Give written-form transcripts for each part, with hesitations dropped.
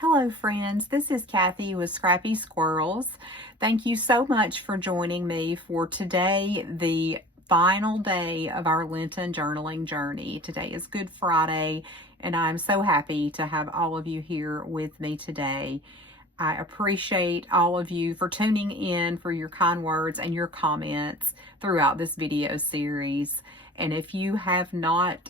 Hello friends, this is Kathy with Scrappy Squirrels. Thank you so much for joining me for today, the final day of our Lenten journaling journey. Today is Good Friday, and I'm so happy to have all of you here with me today. I appreciate all of you for tuning in, for your kind words and your comments throughout this video series. And if you have not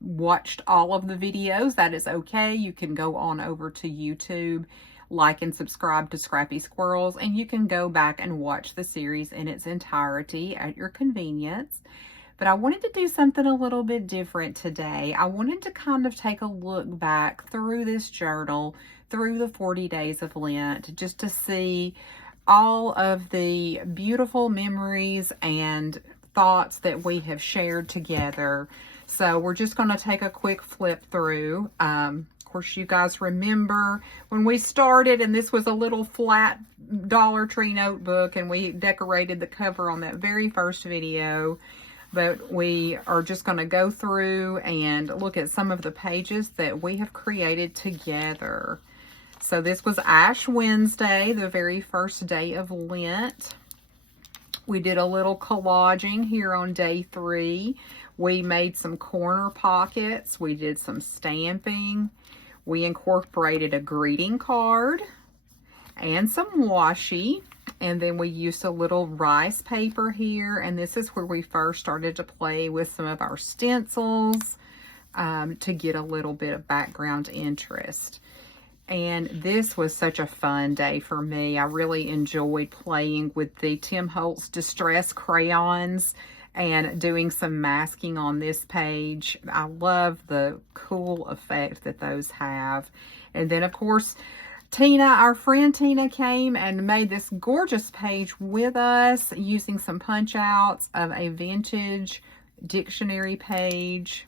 watched all of the videos, that is okay. You can go on over to YouTube, like and subscribe to Scrappy Squirrels, and you can go back and watch the series in its entirety at your convenience. But I wanted to do something a little bit different today. I wanted to kind of take a look back through this journal, through the 40 days of Lent, just to see all of the beautiful memories and thoughts that we have shared together. So we're just going to take a quick flip through. Of course, you guys remember when we started, and this was a little flat Dollar Tree notebook, and we decorated the cover on that very first video. But we are just going to go through and look at some of the pages that we have created together. So this was Ash Wednesday, the very first day of Lent. We did a little collaging here on day 3. We made some corner pockets. We did some stamping. We incorporated a greeting card and some washi. And then we used a little rice paper here. And this is where we first started to play with some of our stencils to get a little bit of background interest. And this was such a fun day for me. I really enjoyed playing with the Tim Holtz Distress crayons and doing some masking on this page. I love the cool effect that those have. And then, of course, Tina, our friend Tina, came and made this gorgeous page with us using some punch outs of a vintage dictionary page.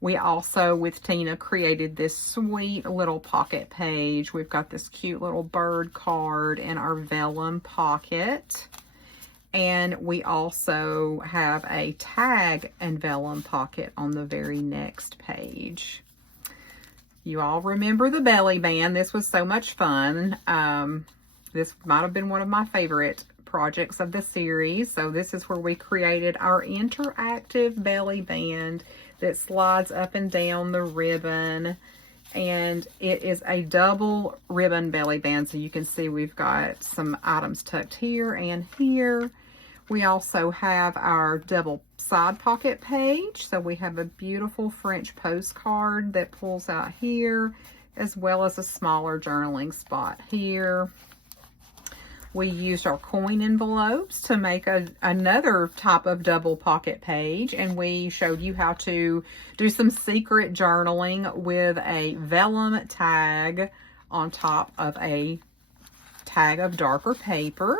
We also, with Tina, created this sweet little pocket page. We've got this cute little bird card in our vellum pocket. And we also have a tag and vellum pocket on the very next page. You all remember the belly band. This was so much fun. This might have been one of my favorite projects of the series. So this is where we created our interactive belly band that slides up and down the ribbon, and it is a double ribbon belly band. So you can see we've got some items tucked here and here. We also have our double side pocket page. So we have a beautiful French postcard that pulls out here, as well as a smaller journaling spot here. We used our coin envelopes to make another type of double pocket page, and we showed you how to do some secret journaling with a vellum tag on top of a tag of darker paper.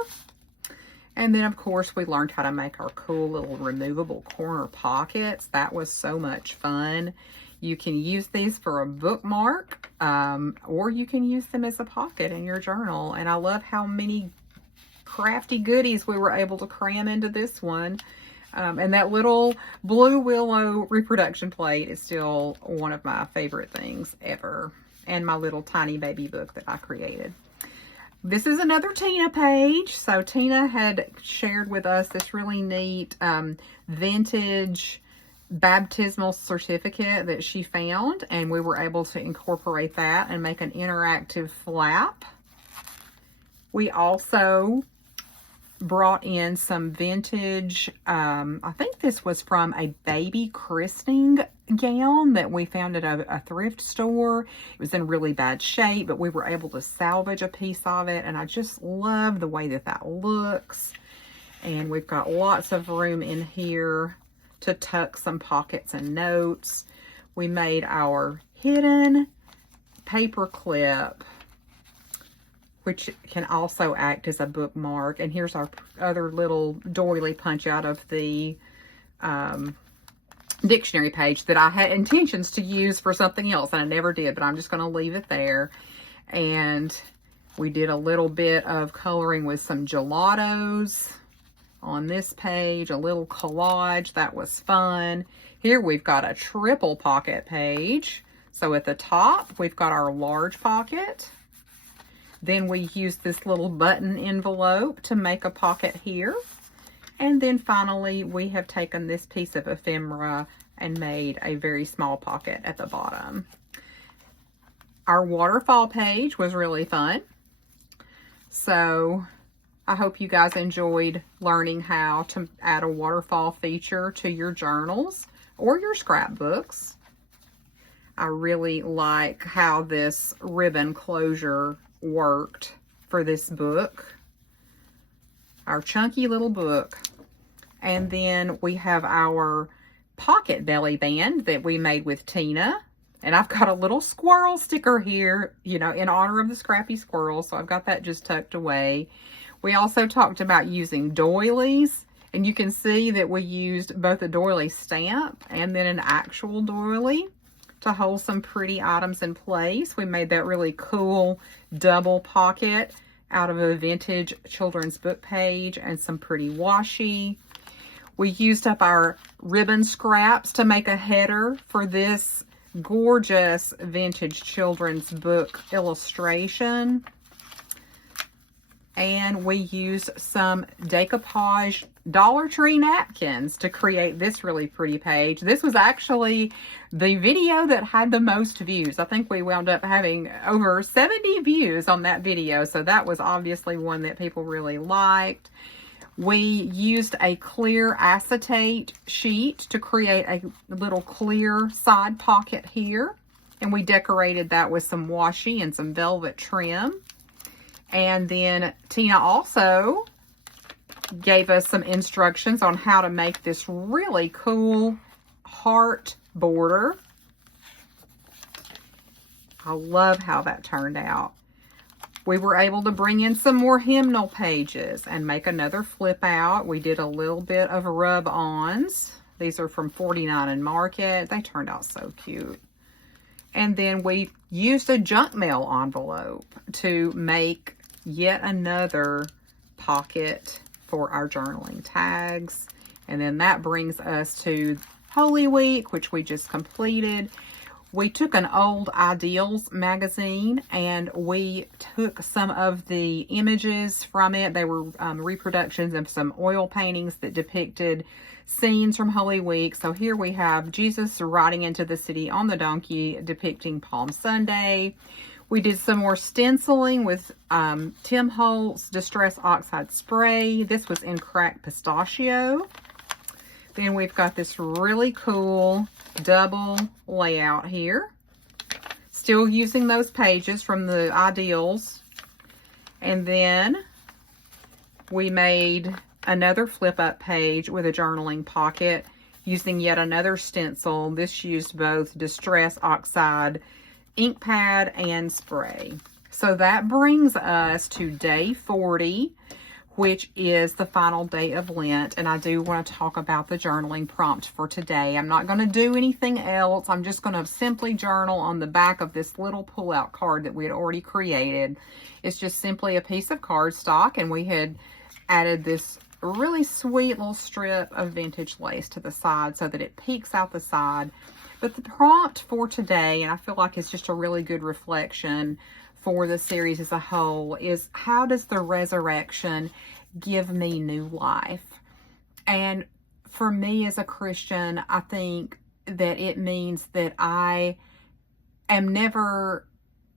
And then, of course, we learned how to make our cool little removable corner pockets. That was so much fun. You can use these for a bookmark, or you can use them as a pocket in your journal. And I love how many crafty goodies we were able to cram into this one. And that little blue willow reproduction plate is still one of my favorite things ever. And my little tiny baby book that I created. This is another Tina page. So Tina had shared with us this really neat vintage baptismal certificate that she found, and we were able to incorporate that and make an interactive flap. We also brought in some vintage, I think this was from a baby christening gown that we found at a thrift store. It was in really bad shape, but we were able to salvage a piece of it, and I just love the way that that looks. And we've got lots of room in here to tuck some pockets and notes. We made our hidden paper clip, which can also act as a bookmark. And here's our other little doily punch out of the dictionary page that I had intentions to use for something else, and I never did, but I'm just going to leave it there. And we did a little bit of coloring with some gelatos on this page, a little collage. That was fun. Here we've got a triple pocket page. So at the top, we've got our large pocket. Then we use this little button envelope to make a pocket here. And then finally, we have taken this piece of ephemera and made a very small pocket at the bottom. Our waterfall page was really fun. So I hope you guys enjoyed learning how to add a waterfall feature to your journals or your scrapbooks. I really like how this ribbon closure worked for this book, our chunky little book. And then we have our pocket belly band that we made with Tina. And I've got a little squirrel sticker here, you know, in honor of the scrappy squirrel. So I've got that just tucked away. We also talked about using doilies. And you can see that we used both a doily stamp and then an actual doily to hold some pretty items in place. We made that really cool double pocket out of a vintage children's book page and some pretty washi. We used up our ribbon scraps to make a header for this gorgeous vintage children's book illustration. And we used some decoupage Dollar Tree napkins to create this really pretty page. This was actually the video that had the most views. I think we wound up having over 70 views on that video. So that was obviously one that people really liked. We used a clear acetate sheet to create a little clear side pocket here. And we decorated that with some washi and some velvet trim. And then Tina also gave us some instructions on how to make this really cool heart border. I love how that turned out. We were able to bring in some more hymnal pages and make another flip out. We did a little bit of rub-ons. These are from 49 and Market. They turned out so cute. And then we used a junk mail envelope to make yet another pocket for our journaling tags. And then that brings us to Holy Week, which we just completed. We took an old Ideals magazine and we took some of the images from it. They were reproductions of some oil paintings that depicted scenes from Holy Week. So here we have Jesus riding into the city on the donkey, depicting Palm Sunday. We did some more stenciling with Tim Holtz Distress Oxide Spray. This was in cracked pistachio. Then we've got this really cool double layout here. Still using those pages from the Ideals. And then we made another flip up page with a journaling pocket using yet another stencil. This used both Distress Oxide ink pad and spray. So that brings us to day 40, which is the final day of Lent. And I do want to talk about the journaling prompt for today. I'm not going to do anything else. I'm just going to simply journal on the back of this little pull-out card that we had already created. It's just simply a piece of cardstock, and we had added this really sweet little strip of vintage lace to the side so that it peeks out the side. But the prompt for today, and I feel like it's just a really good reflection for the series as a whole, is how does the resurrection give me new life? And for me as a Christian, I think that it means that I am never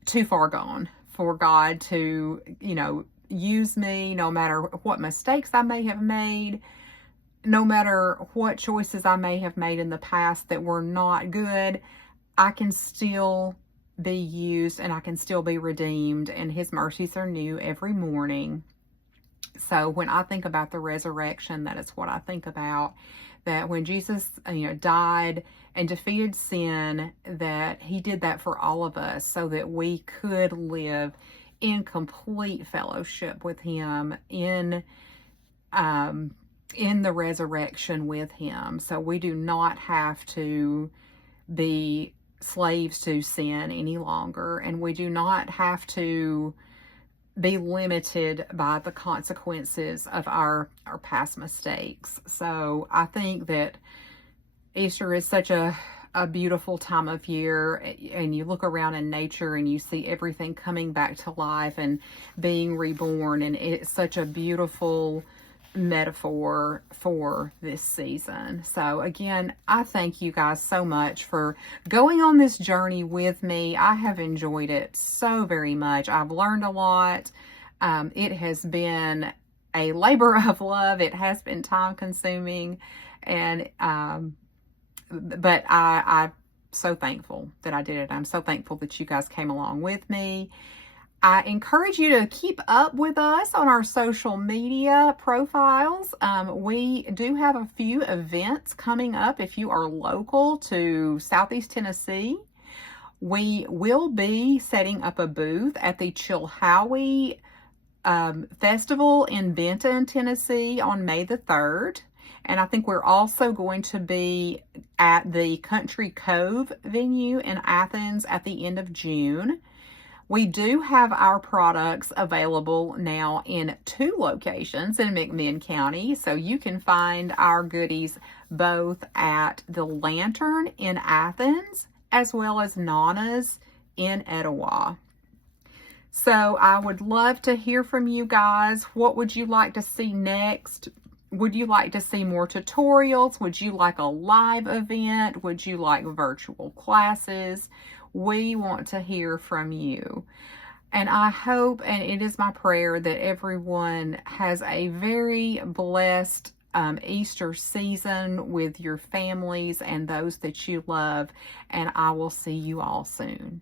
too far gone for God to, you know, use me, no matter what mistakes I may have made, no matter what choices I may have made in the past that were not good. I can still be used and I can still be redeemed, and His mercies are new every morning. So when I think about the resurrection, that is what I think about, that when Jesus, died and defeated sin, that He did that for all of us so that we could live in complete fellowship with Him, in the resurrection with Him. So we do not have to be slaves to sin any longer, and we do not have to be limited by the consequences of our past mistakes. So I think that Easter is such a a beautiful time of year, and you look around in nature and you see everything coming back to life and being reborn, and it's such a beautiful metaphor for this season. So again, I thank you guys so much for going on this journey with me. I have enjoyed it so very much. I've learned a lot. It has been a labor of love. It has been time consuming, and but I'm so thankful that I did it. I'm so thankful that you guys came along with me. I encourage you to keep up with us on our social media profiles. We do have a few events coming up. If you are local to Southeast Tennessee, we will be setting up a booth at the Chilhowie Festival in Benton, Tennessee on May the 3rd. And I think we're also going to be at the Country Cove venue in Athens at the end of June. We do have our products available now in 2 locations in McMinn County, so you can find our goodies both at the Lantern in Athens as well as Nana's in Etowah. So I would love to hear from you guys. What would you like to see next? Would you like to see more tutorials? Would you like a live event? Would you like virtual classes? We want to hear from you. And I hope, and it is my prayer, that everyone has a very blessed Easter season with your families and those that you love. And I will see you all soon.